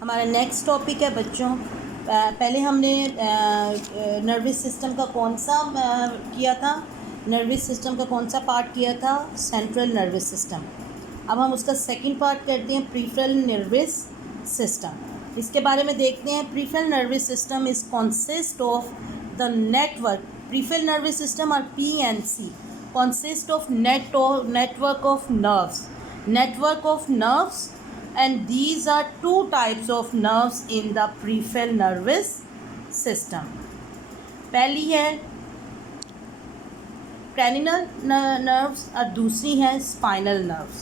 हमारा next topic है बच्चों। पहले हमने नर्वस सिस्टम का कौन सा किया था, नर्वस सिस्टम का कौन सा पार्ट किया था, सेंट्रल नर्वस सिस्टम। अब हम उसका सेकंड पार्ट करते हैं, प्रीफ्रंटल नर्वस सिस्टम। इसके बारे में देखते हैं। Prefrontal nervous system is consist of the network, prefrontal nervous system और PNC consist of network of nerves, and these are two types of nerves in the peripheral nervous system. पहली है cranial nerves और दूसरी है spinal nerves.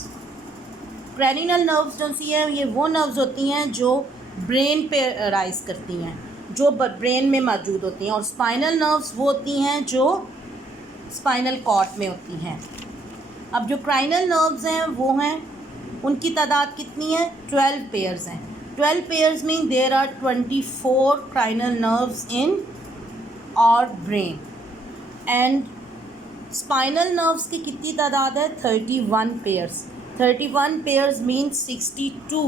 cranial nerves जो सी है ये वो nerves होती हैं जो ब्रेन पे राइज करती हैं, जो ब्रेन में मौजूद होती हैं, और spinal nerves वो होती हैं जो स्पाइनल कॉर्ड में होती हैं। अब जो क्राइनल नर्व्स हैं वो हैं, उनकी तादाद कितनी है? 12 पेयर्स हैं। 12 pairs mean there are 24 cranial nerves in our brain. And spinal nerves की कितनी तादाद है? 31 pairs. 31 pairs mean 62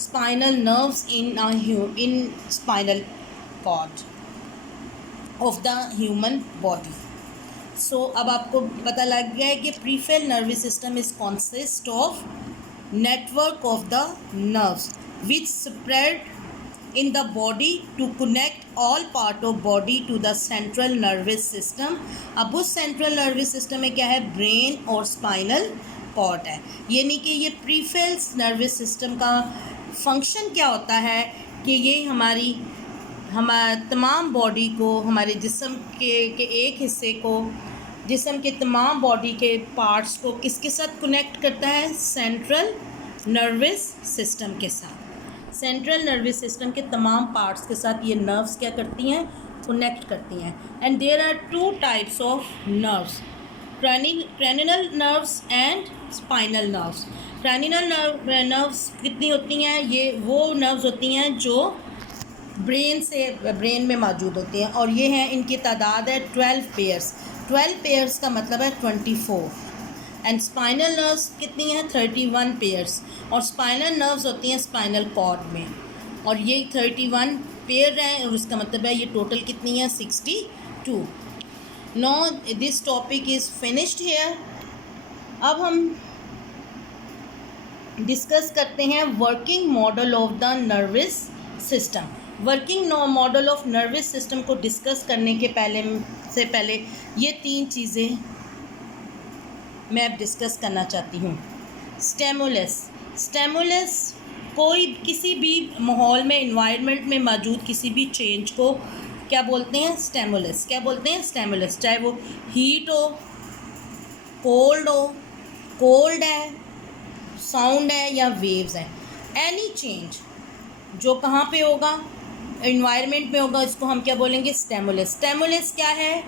spinal nerves in spinal cord of the human body. So अब आपको पता लग गया है कि prefrontal nervous system is consist of network of the nerves which spread in the body to connect all part of body to the central nervous system. अब उस central nervous system में क्या है? ब्रेन और स्पाइनल कॉर्ड है। यानी कि ये प्रीफ्रंटल नर्वस सिस्टम का फंक्शन क्या होता है कि ये हमारी तमाम बॉडी को, हमारे जिस्म के एक हिस्से को, जिस्म के तमाम बॉडी के पार्ट्स को किसके साथ कनेक्ट करता है? सेंट्रल नर्वस सिस्टम के साथ। सेंट्रल नर्वस सिस्टम के तमाम पार्ट्स के साथ ये नर्व्स क्या करती हैं? कनेक्ट करती हैं। And there are two types of nerves, cranial nerves and spinal nerves. cranial nerves कितनी होती हैं? ये वो नर्व्स होती हैं जो ब्रेन में मौजूद होती हैं, और ये हैं, इनकी तादाद है 12 पेयर्स। 12 पेयर्स का मतलब है 24। एंड स्पाइनल नर्व्स कितनी हैं? 31 पेयर्स। और स्पाइनल नर्व्स होती हैं स्पाइनल कॉर्ड में, और ये 31 पेयर हैं, और उसका मतलब है ये टोटल कितनी है? 62। No this topic is finished here. अब हम डिस्कस करते हैं working model of the nervous system. Working model of nervous system को डिस्कस करने के पहले ये 3 चीज़ें मैं अब डिस्कस करना चाहती हूँ। स्टेमुलस कोई किसी भी माहौल में, इन्वायरमेंट में मौजूद किसी भी चेंज को क्या बोलते हैं? स्टेमुलस। क्या बोलते हैं? स्टेमुलस। चाहे वो हीट हो, कोल्ड है, साउंड है या वेव्स हैं, एनी चेंज जो कहाँ पे होगा? इन्वायरमेंट में होगा, इसको हम क्या बोलेंगे? स्टेमुलस। स्टेमुलस क्या है?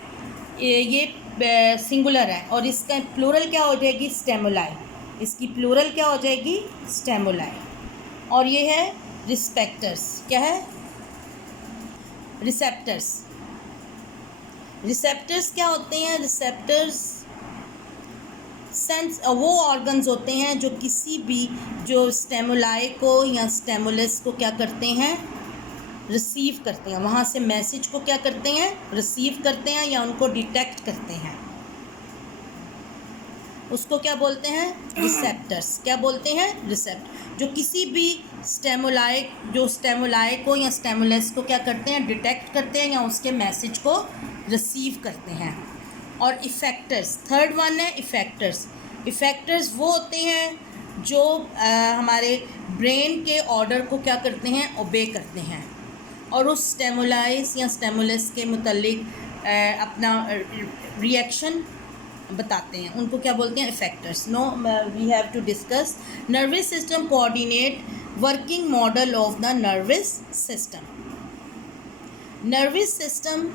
ये सिंगुलर है, और इसका प्लूरल क्या हो जाएगी? स्टेमुलाई। इसकी प्लूरल क्या हो जाएगी? स्टेमुलाई। और ये है रिस्पेक्टर्स। क्या है? रिसेप्टर्स। रिसेप्टर्स क्या होते हैं? रिसेप्टर्स सेंस वो ऑर्गन्स होते हैं जो किसी भी जो स्टेमुलाई को या स्टेमुलस को क्या करते हैं? रिसीव करते हैं। वहाँ से मैसेज को क्या करते हैं? रिसीव करते हैं या उनको डिटेक्ट करते हैं। उसको क्या बोलते हैं? रिसेप्टर्स। क्या बोलते हैं? रिसेप्ट। जो किसी भी स्टेमुलाई को या स्टेमुलस को क्या करते हैं? डिटेक्ट करते हैं या उसके मैसेज को रिसीव करते हैं। और इफ़ेक्टर्स, थर्ड वन है इफ़ेक्टर्स। इफ़ेक्टर्स वो होते हैं जो हमारे ब्रेन के ऑर्डर को क्या करते हैं? ओबे करते हैं, और उस स्टेमुलाइज या स्टेमुलस के मुतालिक अपना रिएक्शन बताते हैं। उनको क्या बोलते हैं? Effectors. No we have to discuss nervous system coordinate working model of the nervous system. Nervous system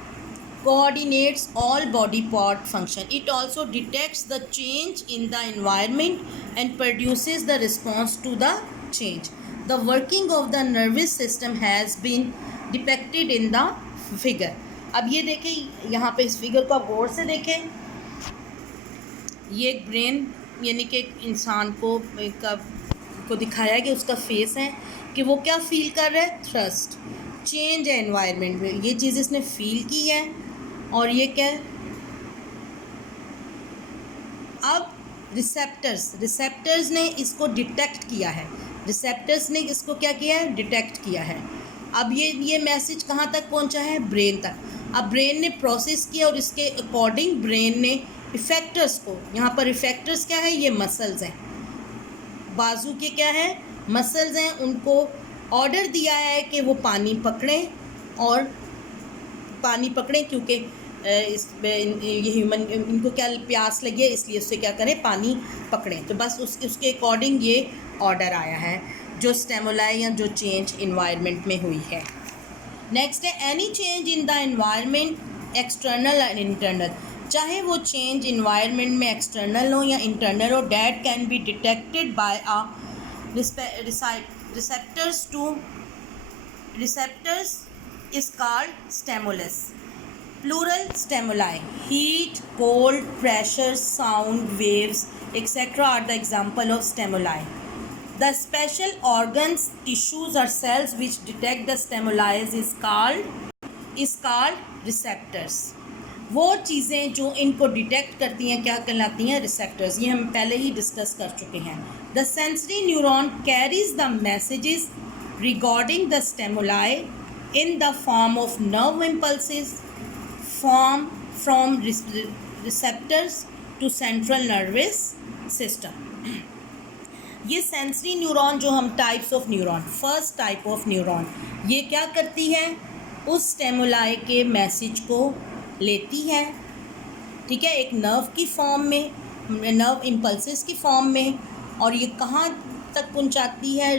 coordinates all body part function. It also detects the change in the environment and produces the response to the change. The working of the nervous system has been depicted in the figure. अब ये देखें, यहाँ पे इस figure को आप गौर से देखें। ये एक ब्रेन यानी कि एक इंसान को दिखाया गया, उसका फेस है। कि वो क्या फील कर रहा है, थ्रस्ट, चेंज है एनवायरनमेंट में, ये चीज़ इसने फील की है। और ये क्या है, अब रिसेप्टर्स ने इसको डिटेक्ट किया है, रिसेप्टर्स ने इसको क्या किया है, डिटेक्ट किया है। अब ये मैसेज कहाँ तक पहुँचा है, ब्रेन तक। अब ब्रेन ने प्रोसेस किया और इसके अकॉर्डिंग ब्रेन ने इफेक्टर्स को, यहाँ पर इफेक्टर्स क्या है, ये मसल्स हैं, बाजू के क्या है, मसल्स हैं, उनको ऑर्डर दिया है कि वो पानी पकड़ें, और पानी पकड़ें क्योंकि ये ह्यूमन, इनको क्या प्यास लगी है, इसलिए उससे क्या करें, पानी पकड़ें। तो बस उसके अकॉर्डिंग ये ऑर्डर आया है, जो स्टेमुलाई या जो चेंज इन्वायरमेंट में हुई है। नेक्स्ट है any change in the environment external and internal, चाहे वो चेंज इन्वायरमेंट में एक्सटर्नल हो या इंटरनल हो, that can be detected by a receptors is called stimulus. Plural stimuli, heat, cold, pressure, sound, waves, etc. are the example of stimuli. The special organs, tissues or cells which detect the stimuli is called receptors. वो चीज़ें जो इनको detect करती हैं क्या कहलाती हैं, receptors. ये हम पहले ही डिस्कस कर चुके हैं। The sensory neuron carries the messages regarding the stimuli in the form of nerve impulses from receptors to central nervous system. ये सेंसरी न्यूरॉन जो हम types of neuron, first type of neuron, ये क्या करती है, उस स्टेमुलाई के मैसेज को लेती है, ठीक है, एक नर्व की फॉर्म में, नर्व इम्पल्सेस की फॉर्म में, और ये कहाँ तक पहुंचाती है,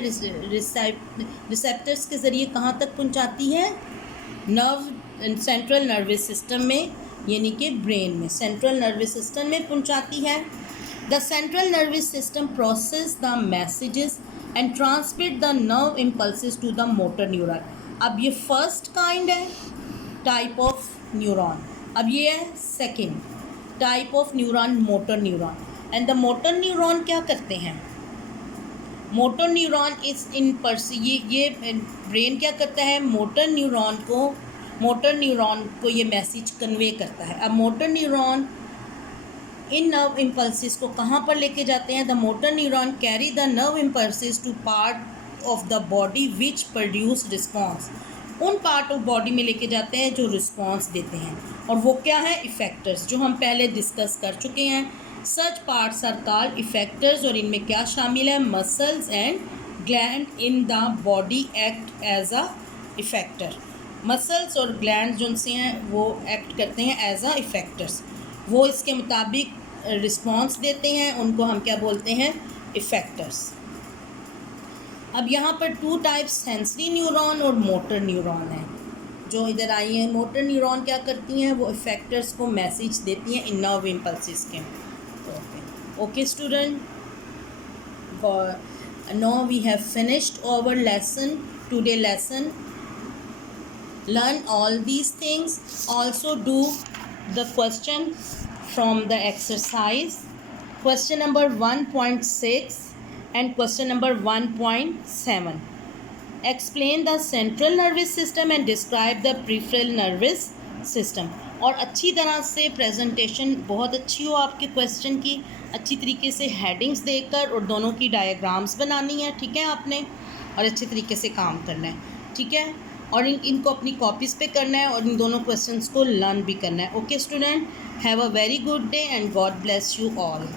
रिसेप्टर्स के ज़रिए कहाँ तक पहुंचाती है, नर्व सेंट्रल नर्वस सिस्टम में, यानी कि ब्रेन में, सेंट्रल नर्वस सिस्टम में पहुंचाती है। The central nervous system process the messages and transmit the nerve impulses to the motor neuron. अब ये फर्स्ट काइंड है टाइप ऑफ न्यूरॉन, अब ये है second type of neuron, motor neuron. And the motor neuron क्या करते हैं, motor neuron इस इन पर्स ये ब्रेन क्या करता है, मोटर न्यूरॉन को ये मैसेज कन्वे करता है। अब मोटर न्यूरॉन इन नर्व इम्पल्सिस को कहाँ पर लेके जाते हैं, the motor neuron carry the nerve impulses to part of the body which produce response, उन पार्ट ऑफ बॉडी में लेके जाते हैं जो रिस्पॉन्स देते हैं, और वो क्या है, इफेक्टर्स, जो हम पहले डिस्कस कर चुके हैं। Such parts are called effectors, और इनमें क्या शामिल है, muscles and gland in the body act as a effector. Muscles और ग्लैंड जो से हैं वो एक्ट करते हैं एज अ इफेक्टर्स, वो इसके मुताबिक रिस्पॉन्स देते हैं, उनको हम क्या बोलते हैं, इफेक्टर्स। अब यहाँ पर टू टाइप्स सेंसरी न्यूरॉन और मोटर न्यूरॉन है जो इधर आई हैं। मोटर न्यूरॉन क्या करती हैं, वो इफेक्टर्स को मैसेज देती हैं इन नर्व इम्पल्सिस के। Okay student, now we have finished our lesson, today lesson. Learn all these things. Also do the question from the exercise. Question number 1.6 and question number 1.7. Explain the central nervous system and describe the peripheral nervous system. और अच्छी तरह से presentation बहुत अच्छी हो आपके question की, अच्छी तरीके से हेडिंग्स देकर और दोनों की डायग्राम्स बनानी है, ठीक है आपने, और अच्छे तरीके से काम करना है, ठीक है, और इनको अपनी कॉपीज़ पे करना है और इन दोनों क्वेश्चंस को लर्न भी करना है। Okay student, have a very good day and God bless you all.